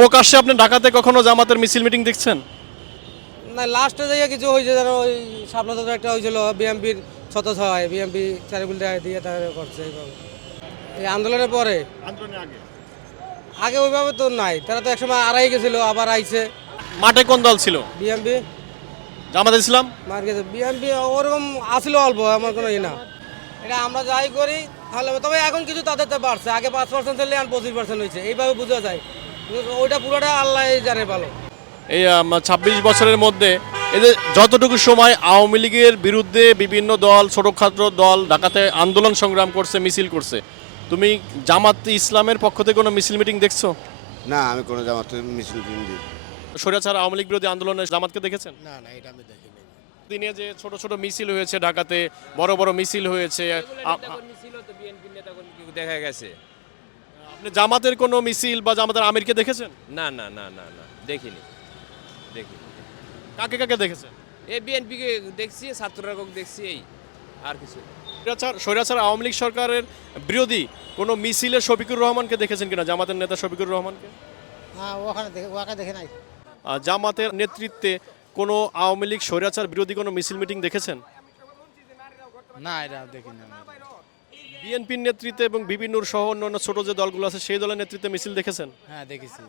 প্রকাশ্যে আপনি ঢাকাতে কখনো জামাতের মিছিল মিটিং দেখছেন? না, লাস্টে যাইয়া কিছু হয়েছে যেন ওই সামনে তো একটা হয়েছিল বিএমপির 606 বিএমপি চারিগুল দিয়ে তারা করছে এইভাবে এই আন্দোলনের পরে। আন্দোলনের আগে আগে ওইভাবে তো নাই, তারা তো একসময় আড়াই গেছিল, আবার আইছে মাঠে কোন দল ছিল? বিএমপি জামাত ইসলাম। মার গেছে। বিএমপি ওরকম আসছিল অল্প, আমার কোনো ই না। এটা আমরা যাই করি তাহলে, তবে এখন কিছু তাদের তো বাড়ছে, আগে 5% ছিল এখন 25% হয়েছে, এইভাবে বোঝা যায়। কিন্তু ওইটা পুরোটা আল্লাহ জানে ভালো। এই ২৬ বছরের মধ্যে এদের যতটুকু সময় আওয়ামী লীগের বিরুদ্ধে বিভিন্ন দল ছোটখাটো দল ঢাকাতে আন্দোলন সংগ্রাম করছে, মিছিল করছে, তুমি জামাত ইসলামের পক্ষ থেকে কোনো মিছিল মিটিং দেখছো? না, আমি কোনো জামাতের মিছিল দিই। স্বৈরাচার আওয়ামী লীগ বিরোধী আন্দোলনে জামাতকে দেখেছেন? না না, এটা আমি দেখিনি। দিনে যে ছোট ছোট মিছিল হয়েছে ঢাকাতে, বড় বড় মিছিল হয়েছে, দেখা গেছে। আপনি জামাতের কোনো মিছিল বা জামাতের আমিরকে দেখেছেন? না না না না না, দেখিনি দেখিনি। কাকে কাকে দেখেছেন? এই বিএনপিকে দেখছি, ছাত্ররা দেখছি, এই আর কিছু না। স্বৈরাচার আওয়ামী লীগ সরকারের বিরোধী কোনো মিছিলে শফিকুর রহমানকে দেখেছেন কিনা, জামাতের নেতা শফিকুর রহমানকে? হ্যাঁ, ওখানে দেখে নাই। জামাতের নেতৃত্বে কোনো আওয়ামী লীগ স্বৈরাচার বিরোধী কোনো মিছিল মিটিং দেখেছেন? না, এটা দেখিনি। বিএনপির নেতৃত্বে এবং বিভিন্ন সহ অন্যান্য ছোট যে দলগুলো আছে সেই দলের নেতৃত্বে মিছিল দেখেছেন? হ্যাঁ, দেখেছি।